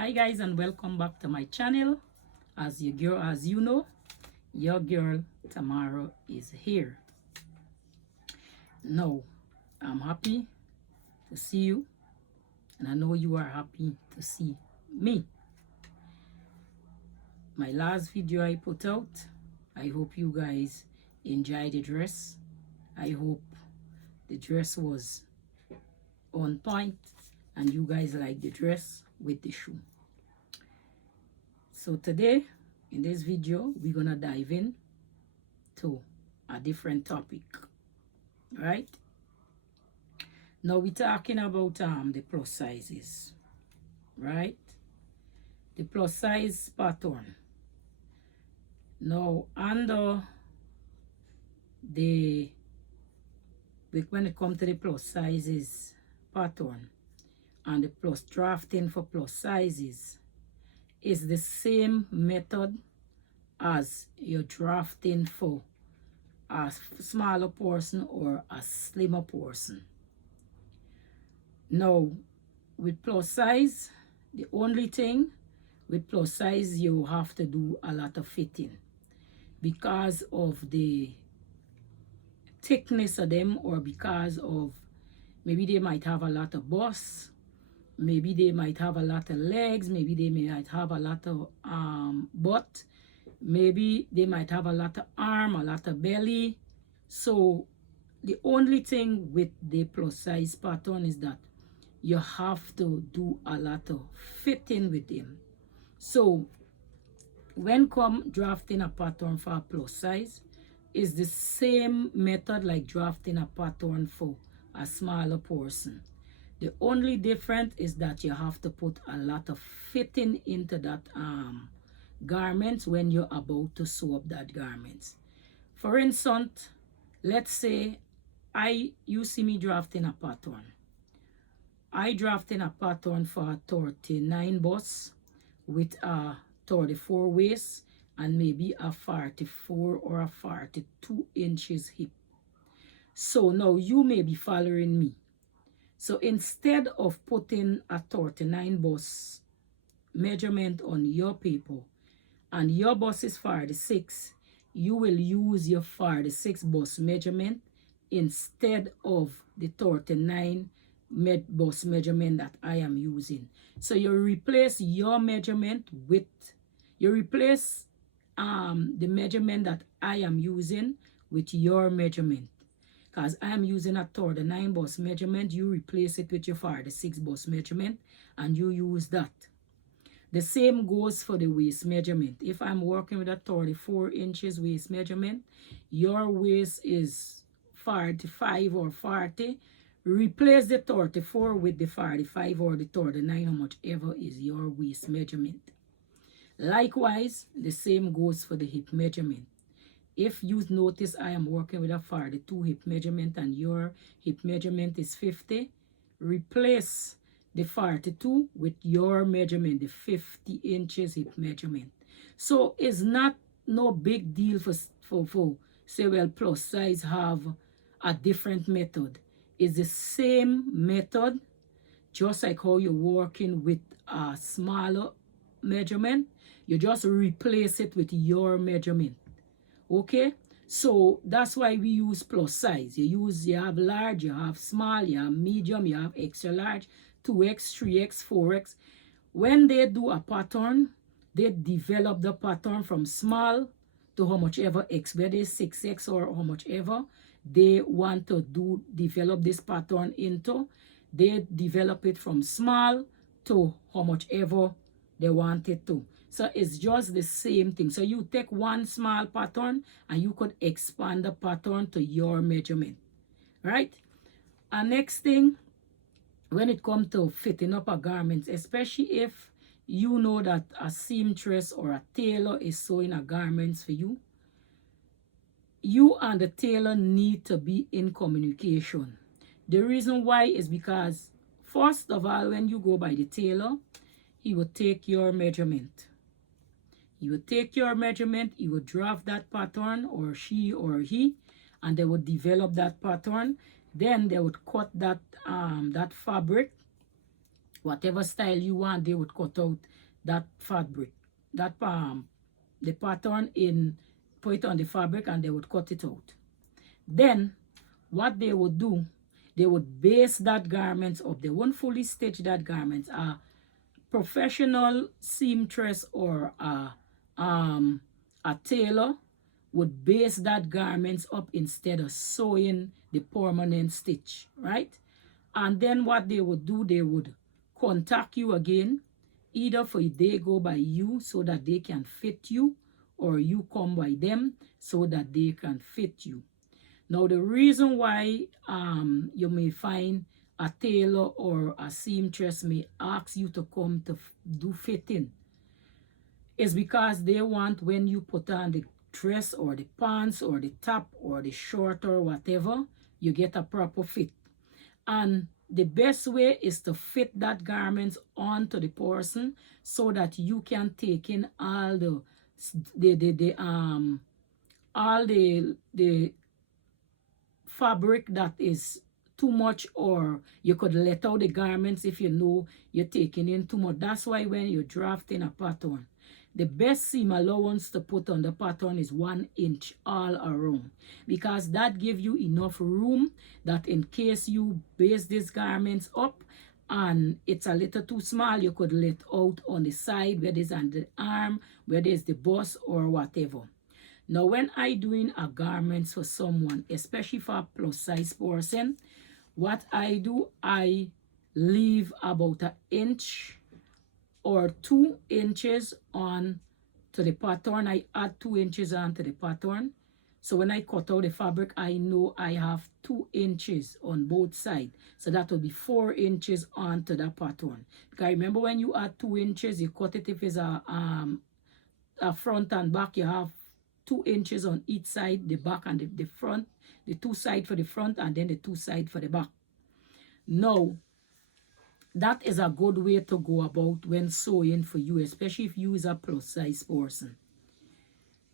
Hi guys, and welcome back to my channel. As you know, your girl Tamara is here. Now, I'm happy to see you, and I know you are happy to see me. My last video I put out, I hope you guys enjoyed the dress. I hope the dress was on point and you guys like the dress with the shoe. So today, in this video, we're gonna dive in to a different topic, right? Now we're talking about the plus sizes, right? The plus size pattern. Now under the when it comes to the plus sizes pattern and the plus drafting for plus sizes is the same method as your drafting for a smaller person or a slimmer person. Now, with plus size, the only thing with plus size, you have to do a lot of fitting because of the thickness of them, or because of maybe they might have a lot of bust, maybe they might have a lot of legs, maybe they might have a lot of butt, maybe they might have a lot of arm, a lot of belly. So the only thing with the plus size pattern is that you have to do a lot of fitting with them. So when come drafting a pattern for a plus size, is the same method like drafting a pattern for a smaller person. The only difference is that you have to put a lot of fitting into that garment when you're about to sew up that garment. For instance, let's say you see me drafting a pattern. I drafting a pattern for a 39 bust with a 34 waist and maybe a 44 or a 42 inches hip. So now you may be following me. So instead of putting a 39 bust measurement on your paper and your bust is 46, you will use your 46 bust measurement instead of the 39 bust measurement that I am using. So you replace your measurement with, you replace the measurement that I am using with your measurement. Because I am using a 39 bust measurement, you replace it with your 46 bust measurement and you use that. The same goes for the waist measurement. If I'm working with a 34 inches waist measurement, your waist is 45 or 40. Replace the 34 with the 45 or the 39, how much ever is your waist measurement. Likewise, the same goes for the hip measurement. If you notice I am working with a 42 hip measurement and your hip measurement is 50, replace the 42 with your measurement, the 50 inches hip measurement. So it's not no big deal for say, well, plus size have a different method. It's the same method, just like how you're working with a smaller measurement. You just replace it with your measurement. Okay, so that's why we use plus size. You have large, you have small, you have medium, you have extra large, 2x, 3x, 4x. When they do a pattern, they develop the pattern from small to how much ever x, whether it's 6x or how much ever they want to develop this pattern into. They develop it from small to how much ever they want it to. So it's just the same thing. So you take one small pattern and you could expand the pattern to your measurement, right? And next thing, when it comes to fitting up a garment, especially if you know that a seamstress or a tailor is sewing a garment for you, you and the tailor need to be in communication. The reason why is because, first of all, when you go by the tailor, he will take your measurement. He will take your measurement, he will draft that pattern, or she or he, and they would develop that pattern. Then they would cut that that fabric whatever style you want, they would cut out that fabric, that the pattern in, put it on the fabric, and they would cut it out. Then what they would do, they would base that garment up. They won't fully stitch that garment. A professional seamstress or a tailor would base that garment up instead of sewing the permanent stitch, right? And then what they would do, they would contact you again, either for they go by you so that they can fit you, or you come by them so that they can fit you. Now, the reason why you may find a tailor or a seamstress may ask you to come to do fitting is because they want, when you put on the dress or the pants or the top or the short or whatever, you get a proper fit. And the best way is to fit that garment onto the person so that you can take in all the fabric that is too much, or you could let out the garments if you know you're taking in too much. That's why when you're drafting a pattern, the best seam allowance to put on the pattern is 1 inch all around, because that gives you enough room that in case you base these garments up and it's a little too small, you could let out on the side, where there's on the arm, where there's the bust or whatever. Now, when I doing a garments for someone, especially for a plus size person, what I do, I leave about 1 inch or 2 inches on to the pattern. I add 2 inches onto the pattern. So when I cut out the fabric, I know I have 2 inches on both sides. So that will be 4 inches onto the pattern. Because remember, when you add 2 inches, you cut it if it's a front and back, you have 2 inches on each side, the back and the front, the 2 sides for the front and then the 2 sides for the back. Now, that is a good way to go about when sewing for you, especially if you is a plus size person.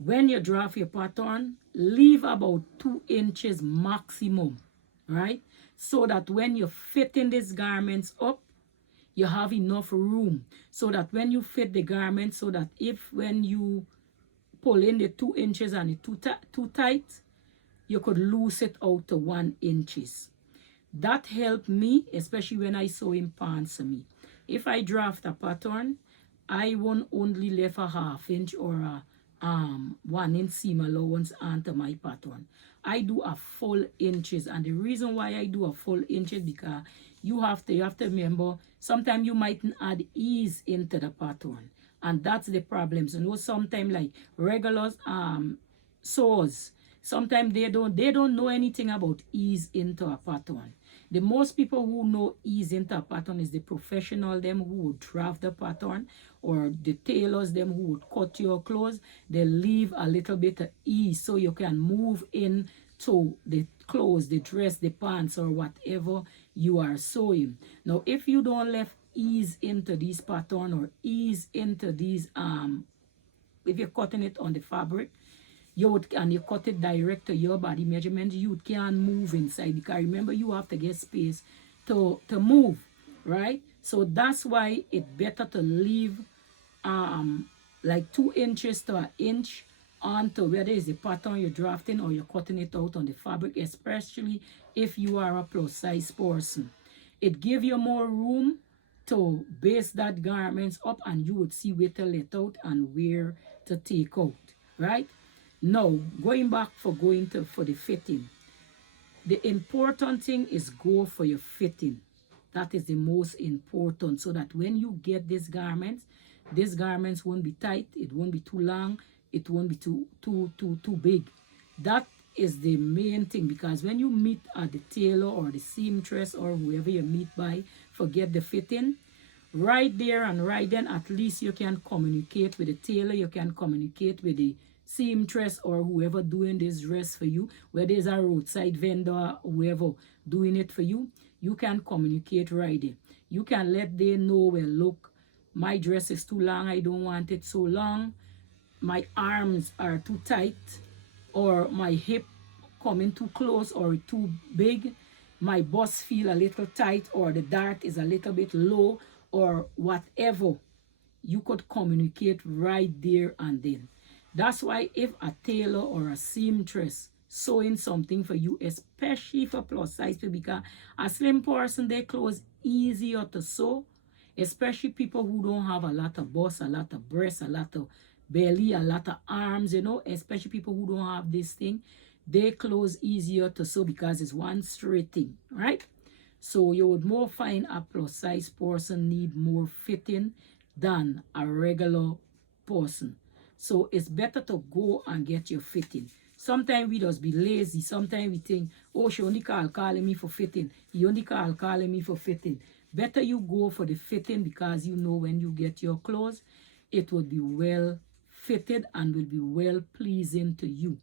When you draft your pattern, leave about 2 inches maximum, right? So that when you're fitting these garments up, you have enough room, so that when you fit the garment, so that if when you pull in the 2 inches and the too tight, you could loose it out to 1 inches. That helped me, especially when I sew in pants for me. If I draft a pattern, I won't only leave a 1/2 inch or a 1 inch seam allowance onto my pattern. I do a full inches, and the reason why I do a full inches because you have to remember, sometimes you mightn't add ease into the pattern, and that's the problem. So, you know, sometimes like regular sews, sometimes they don't know anything about ease into a pattern. The most people who know ease into a pattern is the professional, them who would draft the pattern, or the tailors, them who would cut your clothes. They leave a little bit of ease so you can move in to the clothes, the dress, the pants, or whatever you are sewing. Now, if you don't left ease into these pattern or ease into these, if you're cutting it on the fabric, you cut it direct to your body measurement, you can't move inside, because remember, you have to get space to move, right? So that's why it's better to leave like 2 inches to 1 inch onto whether it's the pattern you're drafting or you're cutting it out on the fabric, especially if you are a plus size person. It gives you more room to base that garments up, and you would see where to let out and where to take out, right? Now, going back for the fitting. The important thing is go for your fitting. That is the most important, so that when you get these garments won't be tight, it won't be too long, it won't be too big. That is the main thing, because when you meet at the tailor or the seamstress or whoever you meet by, forget the fitting. Right there and right then, at least you can communicate with the tailor, you can communicate with the seamstress or whoever doing this dress for you, whether it's a roadside vendor, whoever doing it for you, you can communicate right there. You can let them know, well, look, my dress is too long, I don't want it so long, my arms are too tight, or my hip coming too close or too big, my bust feel a little tight, or the dart is a little bit low, or whatever, you could communicate right there and then. That's why if a tailor or a seamstress sewing something for you, especially for plus size people, because a slim person, their clothes easier to sew, especially people who don't have a lot of bust, a lot of breasts, a lot of belly, a lot of arms, you know, especially people who don't have this thing, their clothes easier to sew because it's one straight thing, right? So you would more find a plus size person need more fitting than a regular person. So it's better to go and get your fitting. Sometimes we just be lazy. Sometimes we think, oh, she only calling me for fitting. He only calling me for fitting. Better you go for the fitting because you know when you get your clothes, it will be well fitted and will be well pleasing to you.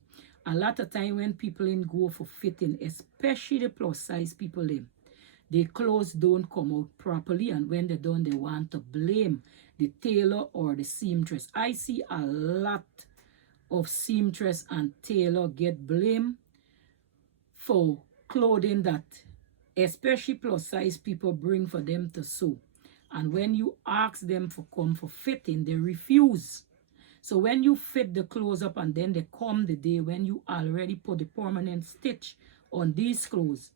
A lot of time when people in go for fitting, especially the plus size people in, the clothes don't come out properly, and when they don't, they want to blame the tailor or the seamstress. I see a lot of seamstress and tailor get blamed for clothing that especially plus size people bring for them to sew. And when you ask them for come for fitting, they refuse. So when you fit the clothes up and then they come the day when you already put the permanent stitch on these clothes,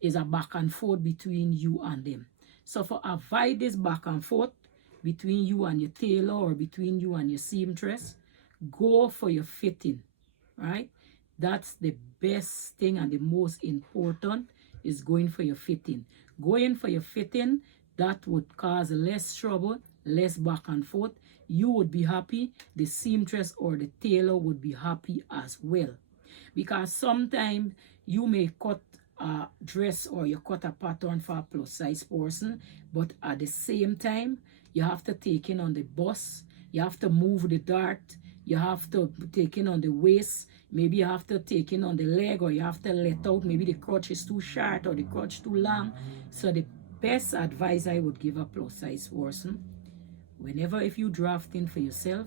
is a back and forth between you and them. So for avoid this back and forth between you and your tailor or between you and your seamstress, go for your fitting, right? That's the best thing and the most important is going for your fitting. Going for your fitting, that would cause less trouble, less back and forth. You would be happy, the seamstress or the tailor would be happy as well. Because sometimes you may cut a dress or you cut a pattern for a plus size person, but at the same time, you have to take in on the bust, you have to move the dart, you have to take in on the waist, maybe you have to take in on the leg, or you have to let out, maybe the crotch is too short or the crotch too long. So the best advice I would give a plus size person, whenever if you drafting for yourself,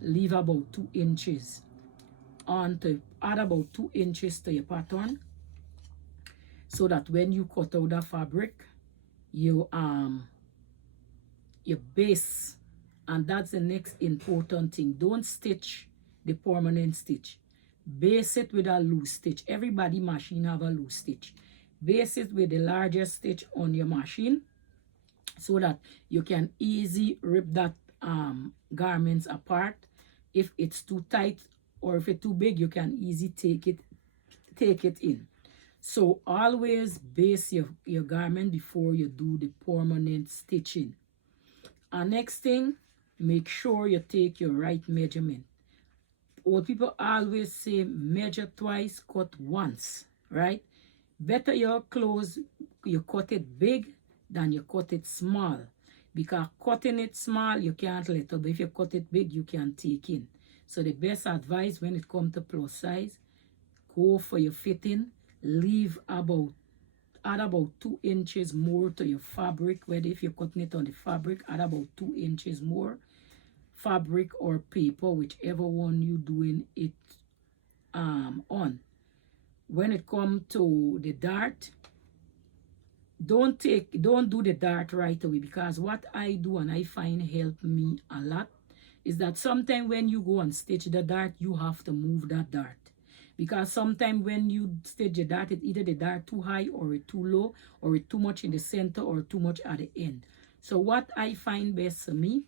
leave about 2 inches on to add about 2 inches to your pattern, so that when you cut out the fabric, you your base, and that's the next important thing. Don't stitch the permanent stitch. Base it with a loose stitch. Everybody machine have a loose stitch. Base it with the largest stitch on your machine so that you can easily rip that garments apart. If it's too tight or if it's too big, you can easily take it in. So always base your garment before you do the permanent stitching. And next thing, make sure you take your right measurement. What people always say, measure twice, cut once, right? Better your clothes, you cut it big than you cut it small. Because cutting it small, you can't let up. But if you cut it big, you can take in. So the best advice when it comes to plus size, go for your fitting, add about 2 inches more to your fabric, whether if you're cutting it on the fabric, add about 2 inches more fabric or paper, whichever one you doing it on. When it comes to the dart, don't do the dart right away, because what I do and I find help me a lot is that sometimes when you go and stitch the dart, you have to move that dart. Because sometimes when you stitch the dart, it's either the dart too high or it too low, or it too much in the center or too much at the end. So what I find best for me,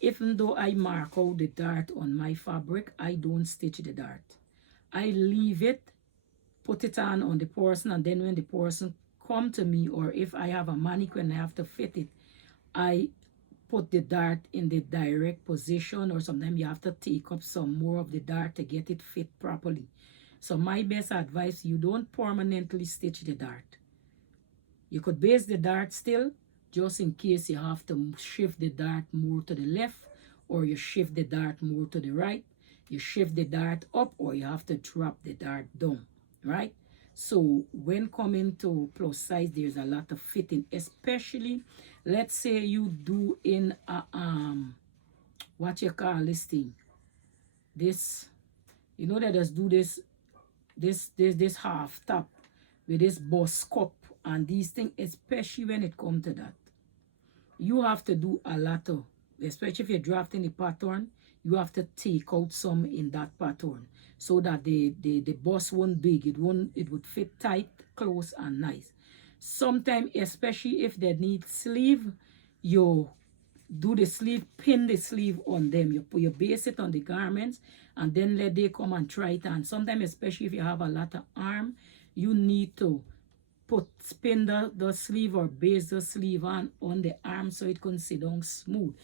even though I mark out the dart on my fabric, I don't stitch the dart. I leave it, put it on the person, and then when the person come to me, or if I have a mannequin I have to fit it, I put the dart in the direct position, or sometimes you have to take up some more of the dart to get it fit properly. So my best advice, you don't permanently stitch the dart. You could base the dart still, just in case you have to shift the dart more to the left, or you shift the dart more to the right. You shift the dart up, or you have to drop the dart down, right? So when coming to plus size, there's a lot of fitting, especially, let's say you do in a, what you call this thing, this, you know, they just do this half top with this bust cup and these things, especially when it comes to that. you have to do a lot of, especially if you're drafting the pattern, you have to take out some in that pattern so that the bust won't big. It would fit tight, close, and nice. Sometimes, especially if they need sleeve, you do the sleeve, pin the sleeve on them. You base it on the garments and then let they come and try it. And sometimes, especially if you have a lot of arm, you need to spin the sleeve or base the sleeve on the arm so it can sit down smooth.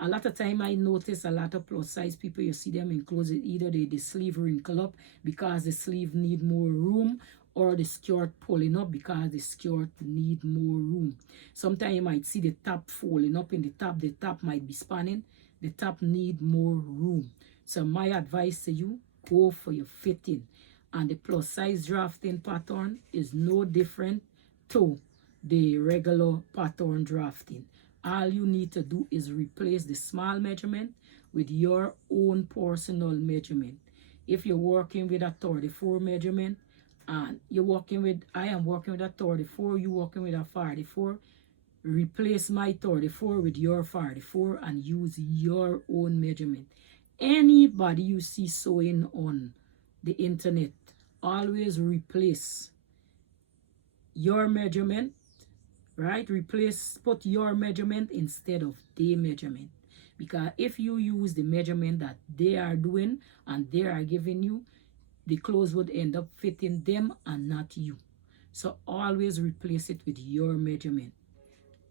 A lot of time I notice a lot of plus size people, you see them in clothes, either the sleeve wrinkle up because the sleeve need more room, or the skirt pulling up because the skirt need more room. Sometimes you might see the top falling up in the top might be spanning, the top need more room. So my advice to you, go for your fitting. And the plus size drafting pattern is no different to the regular pattern drafting. All you need to do is replace the small measurement with your own personal measurement. If you're working with a 34 measurement and I am working with a 34, you working with a 44, replace my 34 with your 44 and use your own measurement. Anybody you see sewing on the internet, always replace your measurement, right? Put your measurement instead of their measurement. Because if you use the measurement that they are doing and they are giving you, the clothes would end up fitting them and not you. So always replace it with your measurement.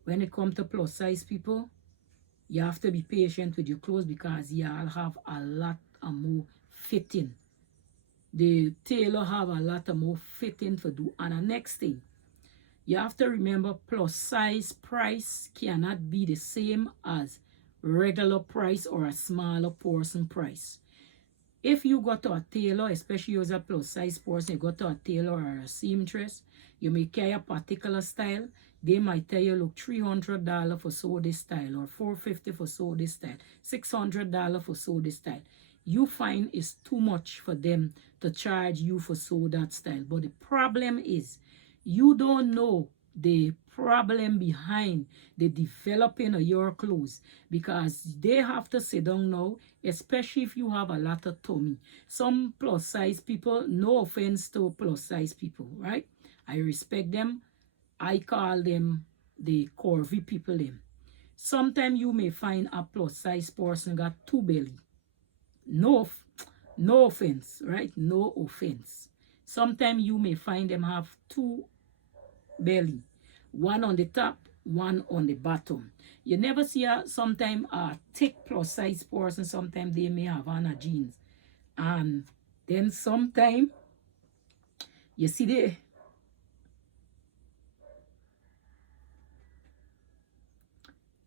When it comes to plus size people, you have to be patient with your clothes because y'all have a lot of more fitting. The tailor have a lot of more fitting to do. And the next thing, you have to remember plus size price cannot be the same as regular price or a smaller person price. If you go to a tailor, especially as a plus size person, you go to a tailor or a seamstress, you may carry a particular style. They might tell you, look, $300 for sew this style, or $450 for sew this style, $600 for sew this style. You find it's too much for them to charge you for sew that style. But the problem is, you don't know the problem behind the developing of your clothes, because they have to sit down now, especially if you have a lot of tummy. Some plus size people, no offense to plus size people, right? I respect them. I call them the curvy people them. Sometimes you may find a plus size person got two belly. No offense, right? No offense. Sometimes you may find them have two belly, one on the top, one on the bottom. You never see sometimes a thick plus size person. Sometimes they may have on a jeans, and then sometimes you see the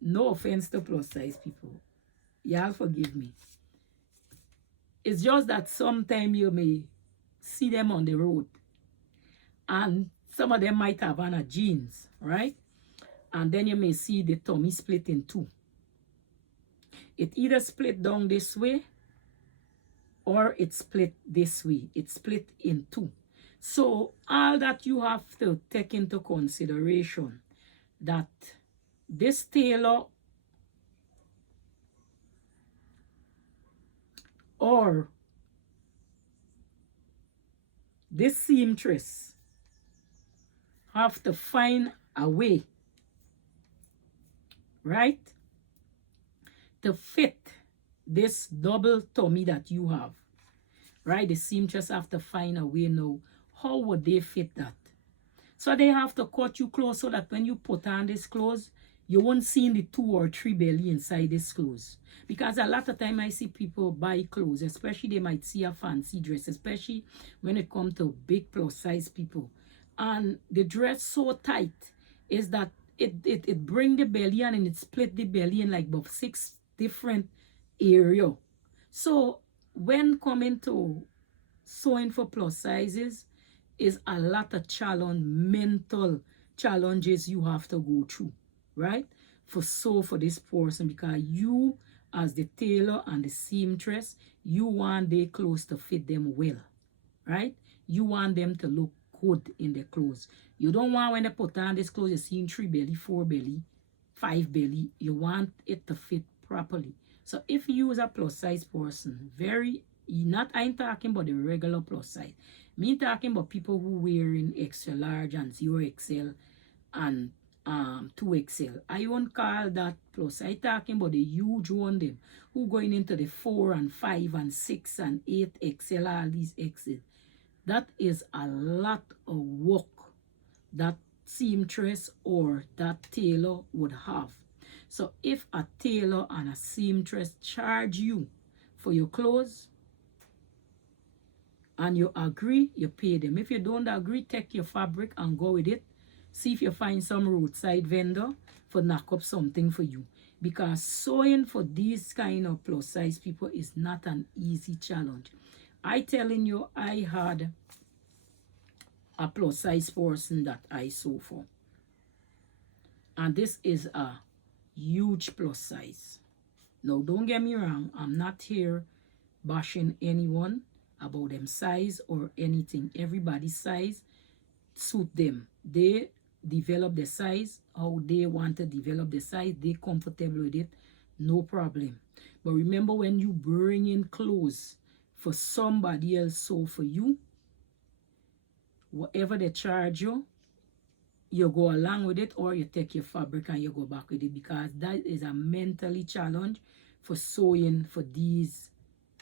no offense to plus size people, y'all forgive me. It's just that sometimes you may see them on the road and some of them might have on a jeans, right? And then you may see the tummy split in two. It either split down this way or it split this way. It split in two. So all that you have to take into consideration, that this tailor or this seamstress have to find a way, right, to fit this double tummy that you have, right? The seamstress have to find a way now. How would they fit that? So they have to cut you close so that when you put on this clothes, you won't see the 2 or 3 belly inside this clothes. Because a lot of time I see people buy clothes, especially they might see a fancy dress, especially when it comes to big plus size people. And the dress so tight is that it bring the belly and it split the belly in like about 6 different areas. So when coming to sewing for plus sizes, is a lot of mental challenges you have to go through, right? For this person, because you as the tailor and the seamstress, you want their clothes to fit them well, right? You want them to look good in their clothes. You don't want when they put on this clothes, you see 3 belly, 4 belly, 5 belly. You want it to fit properly. So if you use a plus size person, I ain't talking about the regular plus size. Me talking about people who wearing extra large and 0XL and 2XL. I won't call that plus. I talking about the huge one them who going into the 4 and 5 and 6 and 8XL, all these XL. That is a lot of work that seamstress or that tailor would have. So if a tailor and a seamstress charge you for your clothes and you agree, you pay them. If you don't agree, take your fabric and go with it. See if you find some roadside vendor for knock up something for you. Because sewing for these kind of plus size people is not an easy challenge. I telling you, I had a plus size person that I sew for. And this is a huge plus size. Now, don't get me wrong. I'm not here bashing anyone about them size or anything. Everybody's size suit them. They develop the size how they want to develop the size. They comfortable with it. No problem. But remember, when you bring in clothes for somebody else sew for you, whatever they charge you, you go along with it, or you take your fabric and you go back with it, because that is a mentally challenge for sewing for these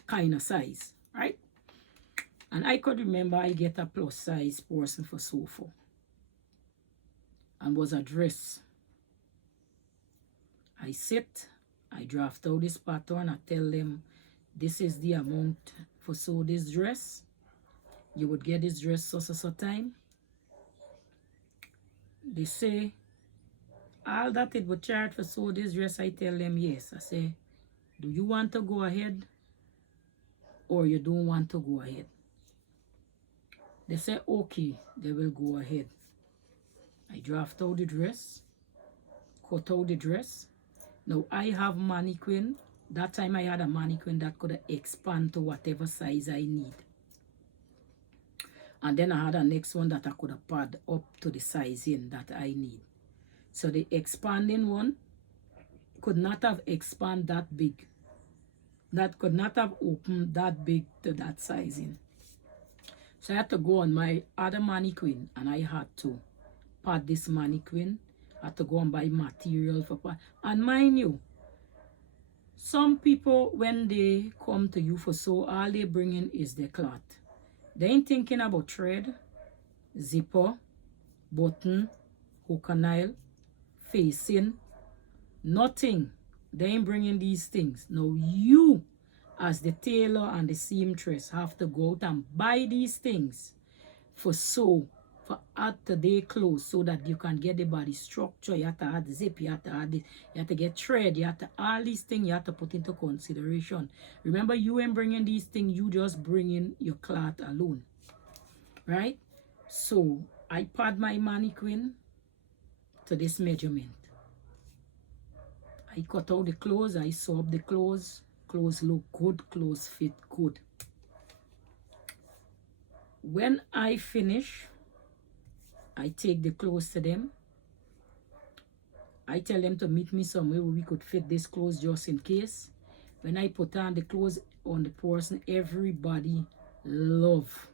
kind of size, right? And I could remember I get a plus size person for sew for, and was a dress. I sit, I draft out this pattern, I tell them this is the amount for sew this dress. You would get this dress so time. They say, all that it would charge for sew this dress, I tell them yes. I say, do you want to go ahead or you don't want to go ahead? They say, okay, they will go ahead. I draft out the dress, cut out the dress. Now, I have mannequin. That time I had a mannequin that could expand to whatever size I need. And then I had a next one that I could have pad up to the sizing that I need. So the expanding one could not have expanded that big. That could not have opened that big to that sizing. So I had to go on my other mannequin and I had to pad this mannequin. I had to go and buy material for pad. And mind you, some people, when they come to you for sew, all they bring in is the cloth. They ain't thinking about thread, zipper, button, hook and nail, facing, nothing. They ain't bringing these things. Now you, as the tailor and the seamstress, have to go out and buy these things for sew, for add to their clothes, so that you can get the body structure. You have to add zip, you have to add this, you have to get thread, you have to, all these things you have to put into consideration. Remember, you ain't bringing these things, you just bring in your cloth alone, right? So I pad my mannequin to this measurement. I cut out the clothes, I sew up the clothes. Clothes look good, clothes fit good. When I finish, I take the clothes to them. I tell them to meet me somewhere where we could fit this clothes just in case. When I put on the clothes on the person, everybody love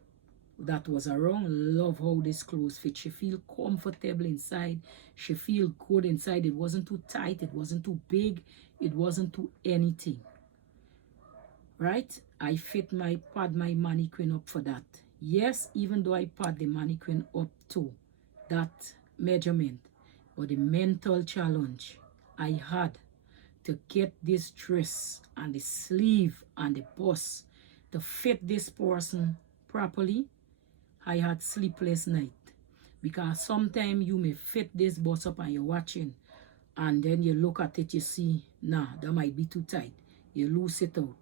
that was around, love how this clothes fit. She feel comfortable inside. She feel good inside. It wasn't too tight. It wasn't too big. It wasn't too anything. Right? I pad my mannequin up for that. Yes, even though I pad the mannequin up to that measurement, but the mental challenge I had to get this dress and the sleeve and the bust to fit this person properly, I had sleepless night. Because sometimes you may fit this bust up and you're watching, and then you look at it, you see, nah, that might be too tight. You lose it out.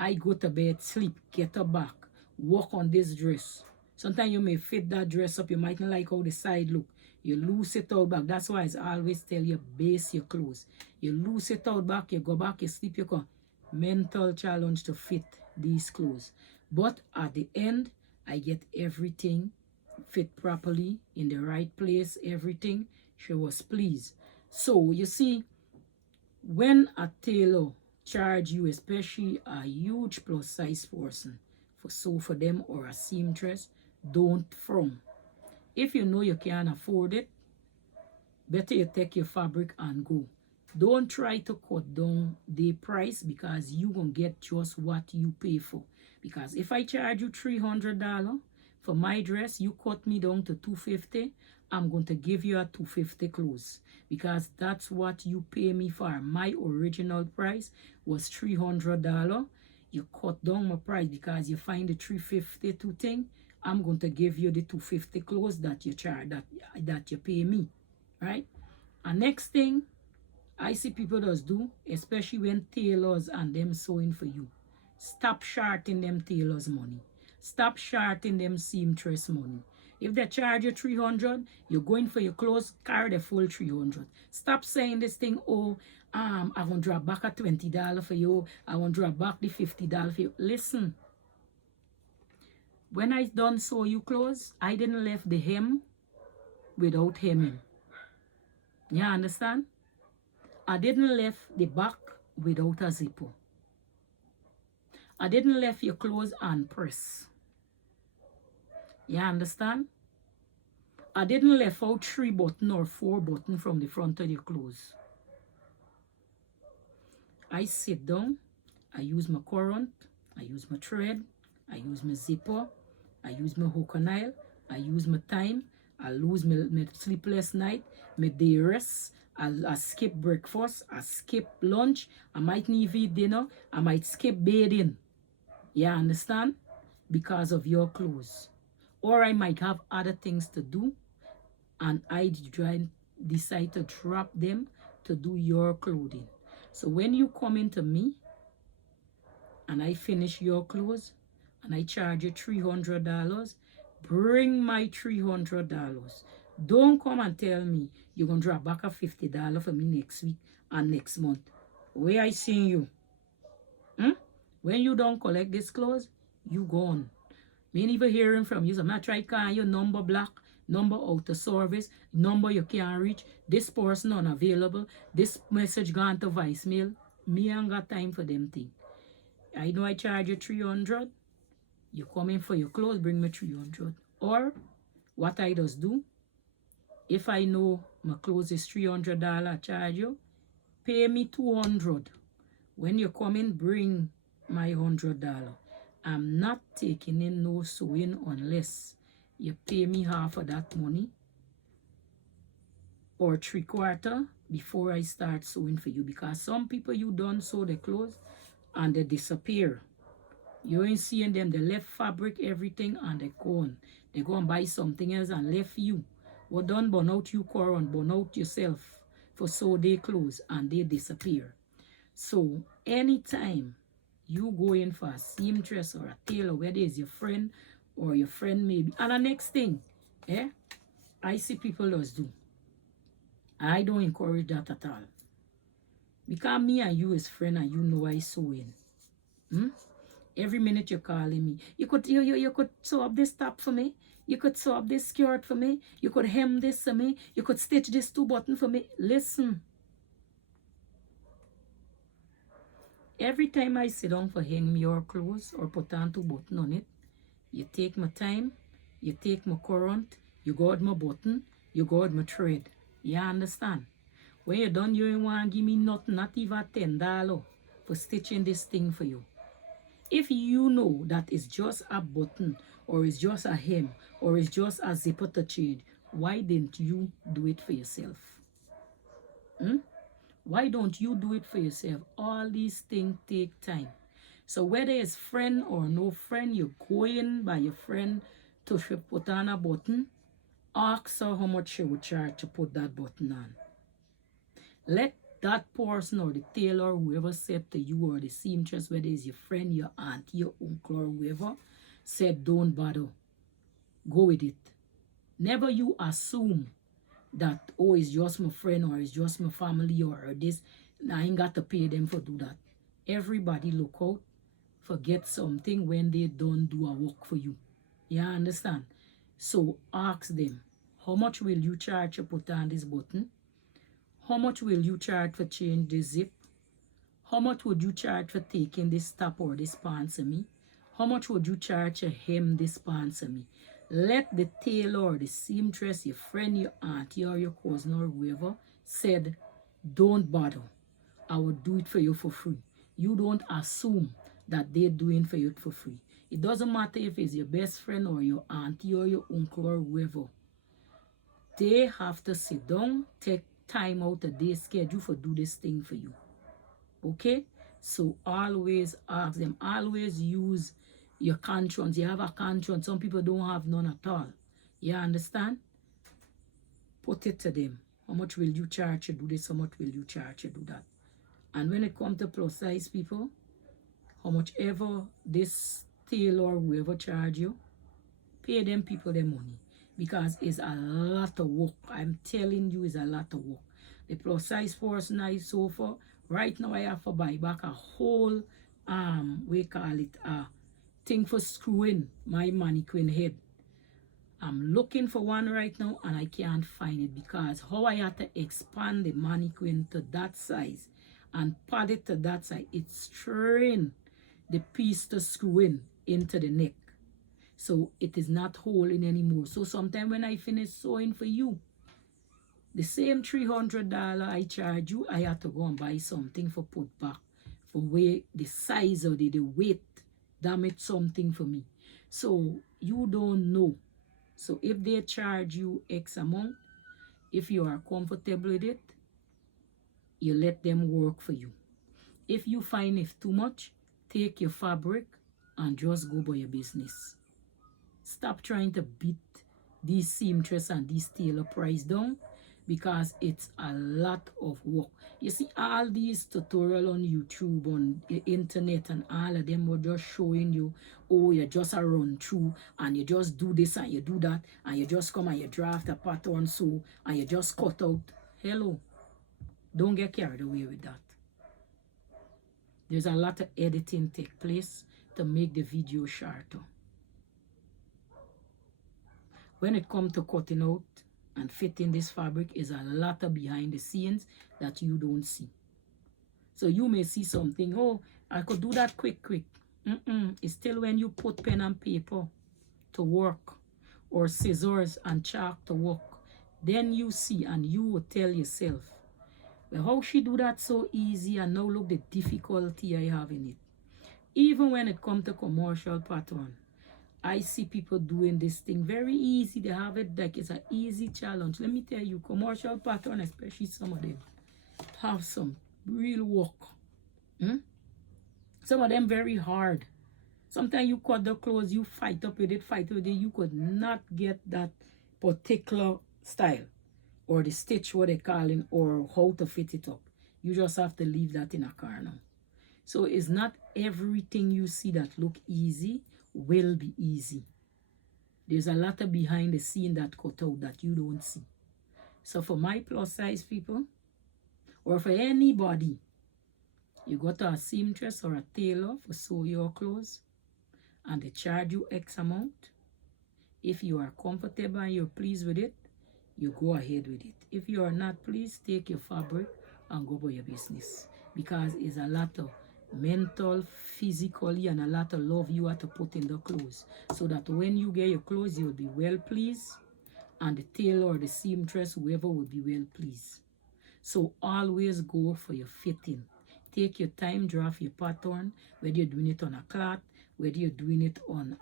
I go to bed, sleep, get up back, work on this dress. Sometimes you may fit that dress up, you might not like how the side look. You lose it out back. That's why I always tell you, base your clothes. You lose it out back, you go back, you sleep, you come. Mental challenge to fit these clothes. But at the end, I get everything fit properly, in the right place, everything. She was pleased. So you see, when a tailor charge you, especially a huge plus size person, for sew for them, or a seamstress, don't frown. If you know you can't afford it, better you take your fabric and go. Don't try to cut down the price, because you gonna get just what you pay for. Because if I charge you $300 for my dress, you cut me down to $250, I'm going to give you a $250 close, because that's what you pay me for. My original price was $300. You cut down my price because you find the $352 thing. I'm going to give you the $250 close that you charge, that you pay me, right? And next thing I see people does do, especially when tailors and them sewing for you, stop shorting them tailors money. Stop shorting them seamstress money. If they charge you 300, you're going for your clothes, carry the full 300. Stop saying this thing, oh, I want to drop back a $20 for you. I want to drop back the $50 for you. Listen, when I done sew you clothes, I didn't left the hem without hemming. You understand? I didn't left the back without a zipper. I didn't left your clothes and press. You understand? I didn't left out 3 button or 4 button from the front of your clothes. I sit down, I use my current, I use my thread, I use my zipper, I use my hook and nail, I use my time, I lose my sleepless night, my day rest, I skip breakfast, I skip lunch, I might not eat dinner, I might skip bathing. You understand? Because of your clothes. Or I might have other things to do, and I decide to drop them to do your clothing. So when you come into me and I finish your clothes and I charge you $300, bring my $300. Don't come and tell me you're going to drop back a $50 for me next week and next month. Where I seen you? When you don't collect this clothes, you gone. Me ain't even hearing from you. So I'm not trying to call your number block, number out of service, number you can't reach, this person unavailable, this message gone to voicemail. Me ain't got time for them things. I know I charge you 300. You come in for your clothes, bring me 300. Or what I just do, if I know my clothes is $300, I charge you, pay me 200. When you come in, bring my $100. I'm not taking in no sewing unless you pay me half of that money or 3/4 before I start sewing for you. Because some people, you don't sew the clothes and they disappear. You ain't seeing them. They left fabric, everything, and they gone. They go and buy something else and left you. Well done, burn out you current, burn out yourself for sew their clothes, and they disappear. So anytime you go in for a seamstress or a tailor, whether it's your friend or your friend maybe. And the next thing, I see people just do. I don't encourage that at all. Because me and you is friend and you know I sewing. Every minute you're calling me. You could sew up this top for me. You could sew up this skirt for me. You could hem this for me. You could stitch this 2 button for me. Listen. Every time I sit down for hang your clothes or put on 2 button on it, you take my time, you take my current, you guard my button, you guard my thread. You understand? When you're done, you ain't want to give me nothing, not even $10 for stitching this thing for you. If you know that it's just a button, or it's just a hem, or it's just a zipper to change, why didn't you do it for yourself? Why don't you do it for yourself? All these things take time. So whether it's friend or no friend, you go in by your friend to put on a button, ask her how much she would charge to put that button on. Let that person or the tailor, whoever said to you, or the seamstress, whether it's your friend, your aunt, your uncle, or whoever, said don't bother. Go with it. Never you assume that, oh, it's just my friend or it's just my family or this. I ain't got to pay them for do that. Everybody look out for get something when they don't do a work for you. You understand? So ask them, how much will you charge to put on this button? How much will you charge for change the zip? How much would you charge for taking this top or this sponsor me? How much would you charge to hem this sponsor me? Let the tailor, the seamstress, your friend, your auntie, or your cousin, or whoever said, don't bother. I will do it for you for free. You don't assume that they're doing for you for free. It doesn't matter if it's your best friend or your auntie or your uncle or whoever. They have to sit down, take time out of their schedule for do this thing for you. Okay? So always ask them. Always use your conscience. You have a conscience. Some people don't have none at all. You understand? Put it to them. How much will you charge to do this? How much will you charge to do that? And when it comes to plus size people, how much ever this tailor or whoever charge you, pay them people their money. Because it's a lot of work. I'm telling you, it's a lot of work. The plus size person I so far, right now I have to buy back a whole we call it thing for screwing my mannequin head. I'm looking for one right now and I can't find it because how I had to expand the mannequin to that size and pad it to that size, it strained the piece to screw in into the neck. So it is not holding anymore. So sometimes when I finish sewing for you, the same $300 I charge you, I have to go and buy something for put back for weigh the size or the weight damage something for me. So you don't know. So if they charge you X amount, if you are comfortable with it, you let them work for you. If you find it too much, take your fabric and just go by your business. Stop trying to beat these seamstress and these tailor price down because it's a lot of work. You see all these tutorials on YouTube, on the internet, and all of them were just showing you, oh, you just a run through and you just do this and you do that and you just come and you draft a pattern so and you just cut out. Hello. Don't get carried away with that. There's a lot of editing take place to make the video shorter. When it comes to cutting out and fitting this fabric is a lot of behind the scenes that you don't see. So you may see something, oh, I could do that quick. It's still when you put pen and paper to work or scissors and chalk to work, then you see and you will tell yourself, well, how she do that so easy and now look the difficulty I have in it. Even when it comes to commercial pattern, I see people doing this thing very easy. They have it like it's an easy challenge. Let me tell you, commercial pattern, especially some of them, have some real work. Some of them very hard. Sometimes you cut the clothes, you fight with it, you could not get that particular style or the stitch, what they call it, or how to fit it up. You just have to leave that in a corner. So it's not everything you see that look easy will be easy. There's a lot of behind the scene that cut out that you don't see. So for my plus size people, or for anybody, you go to a seamstress or a tailor for sew your clothes and they charge you X amount. If you are comfortable and you're pleased with it, you go ahead with it. If you are not pleased, take your fabric and go by your business. Because it's a lot of mental, physically, and a lot of love you have to put in the clothes. So that when you get your clothes, you'll be well pleased. And the tailor or the seamstress, whoever will be well pleased. So always go for your fitting. Take your time, draft your pattern, whether you're doing it on a cloth, whether you're doing it on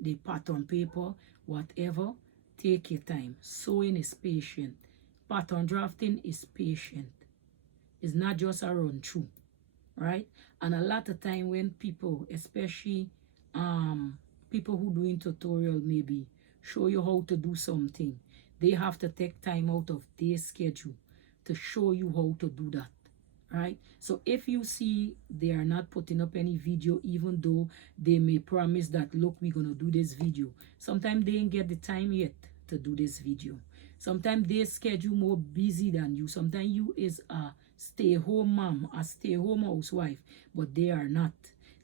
the pattern paper, whatever. Take your time. Sewing is patient. Pattern drafting is patient. It's not just a run through, right? And a lot of time when people, especially people who doing tutorial maybe, show you how to do something, they have to take time out of their schedule to show you how to do that, right? So if you see they are not putting up any video, even though they may promise that, look, we're going to do this video, sometimes they ain't get the time yet to do this video. Sometimes their schedule more busy than you. Sometimes you is a stay-home mom, a stay-home housewife, but they are not.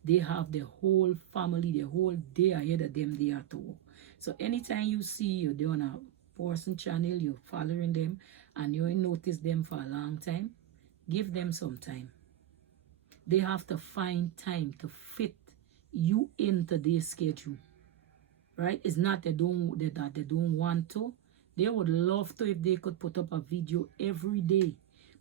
They have the whole family, the whole day ahead of them they have to work. So anytime you see you're doing a person channel, you're following them, and you ain't noticed them for a long time, give them some time. They have to find time to fit you into their schedule, right? It's not that they don't want to. They would love to if they could put up a video every day,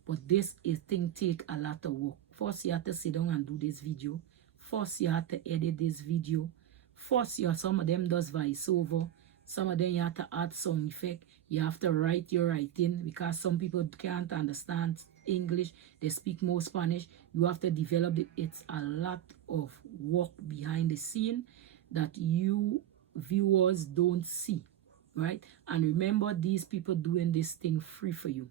but this is thing take a lot of work. First, you have to sit down and do this video. First, you have to edit this video. First, some of them does voiceover. Some of them you have to add sound effect. You have to write your writing because some people can't understand English. They speak more Spanish. You have to develop it. It's a lot of work behind the scene that you viewers don't see, right? And remember, these people doing this thing free for you.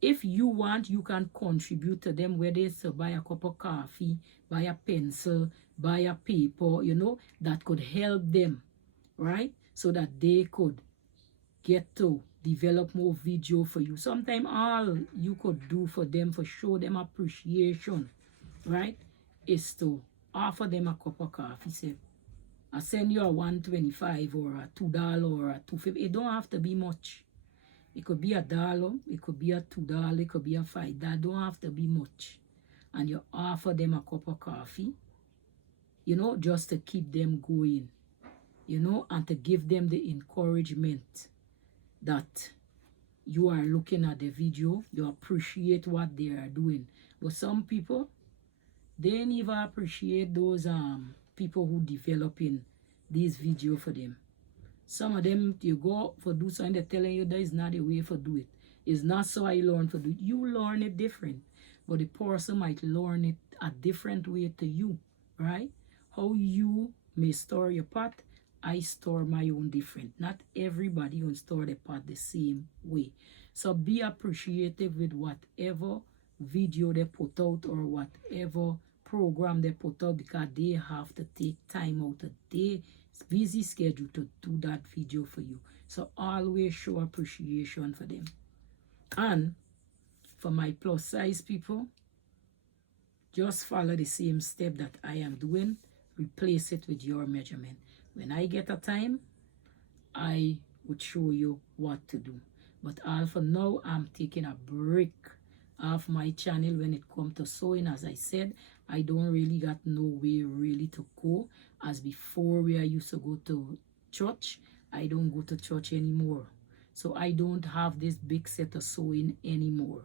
If you want, you can contribute to them, whether it's to buy a cup of coffee, buy a pencil, buy a paper, you know, that could help them, right? So that they could get to develop more video for you. Sometimes all you could do for them, for show them appreciation, right, is to offer them a cup of coffee. Say, I send you a $1.25 or a $2 or a $2.50. It don't have to be much. It could be $1, it could be a $2, it could be a $5. That don't have to be much. And you offer them a cup of coffee, you know, just to keep them going, you know, and to give them the encouragement that you are looking at the video, you appreciate what they are doing. But some people, they ain't even appreciate those people who developing these video for them. Some of them, you go for do something, they're telling you that is not the way for do it. It's not so I learn for do it. You learn it different. But the person might learn it a different way to you, right? How you may store your pot, I store my own different. Not everybody will store the pot the same way. So be appreciative with whatever video they put out or whatever program they put out, because they have to take time out of their busy schedule to do that video for you. So always show appreciation for them. And for my plus size people, just follow the same step that I am doing. Replace it with your measurement. When I get a time, I would show you what to do. But all for now, I'm taking a break off my channel when it comes to sewing. As I said, I don't really got nowhere really to go. As before, where I used to go to church, I don't go to church anymore. So I don't have this big set of sewing anymore.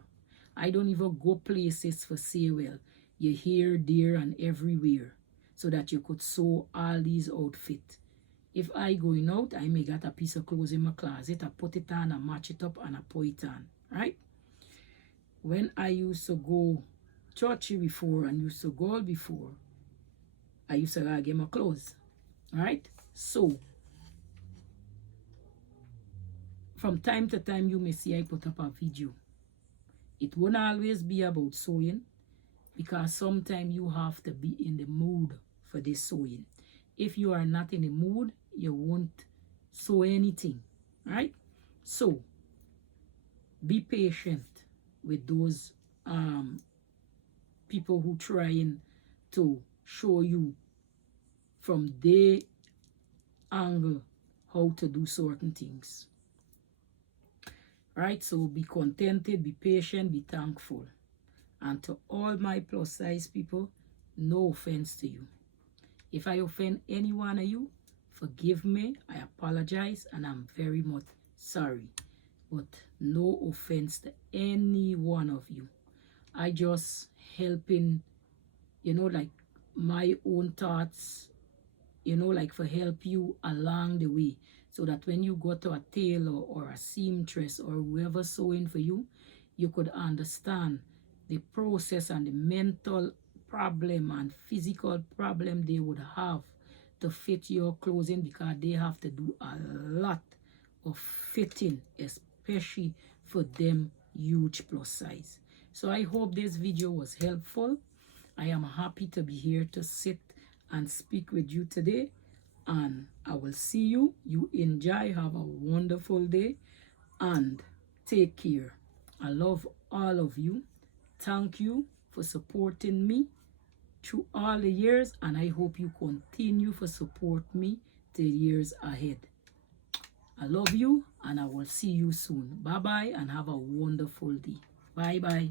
I don't even go places for say, well, you're here, there, and everywhere, so that you could sew all these outfits. If I going out, I may get a piece of clothes in my closet, I put it on, I match it up, and I put it on, right? When I used to go churchy before and used to go out before, I used to get my clothes, right? So, from time to time, you may see I put up a video. It won't always be about sewing, because sometimes you have to be in the mood for this sewing. If you are not in the mood, you won't sew anything, right? So, be patient with those people who trying to show you from their angle how to do certain things, right? So be contented, be patient, be thankful. And to all my plus size people, no offense to you. If I offend any one of you, forgive me, I apologize, and I'm very much sorry. But no offense to any one of you. I just helping, you know, like my own thoughts, you know, like for help you along the way, so that when you go to a tailor or a seamstress or whoever sewing for you, you could understand the process and the mental problem and physical problem they would have to fit your clothing, because they have to do a lot of fitting, especially for them huge plus size. So I hope this video was helpful. I am happy to be here to sit and speak with you today, and I will see you. You enjoy, have a wonderful day, and take care. I love all of you. Thank you for supporting me through all the years, and I hope you continue to support me the years ahead. I love you, and I will see you soon. Bye-bye, and have a wonderful day. Bye-bye.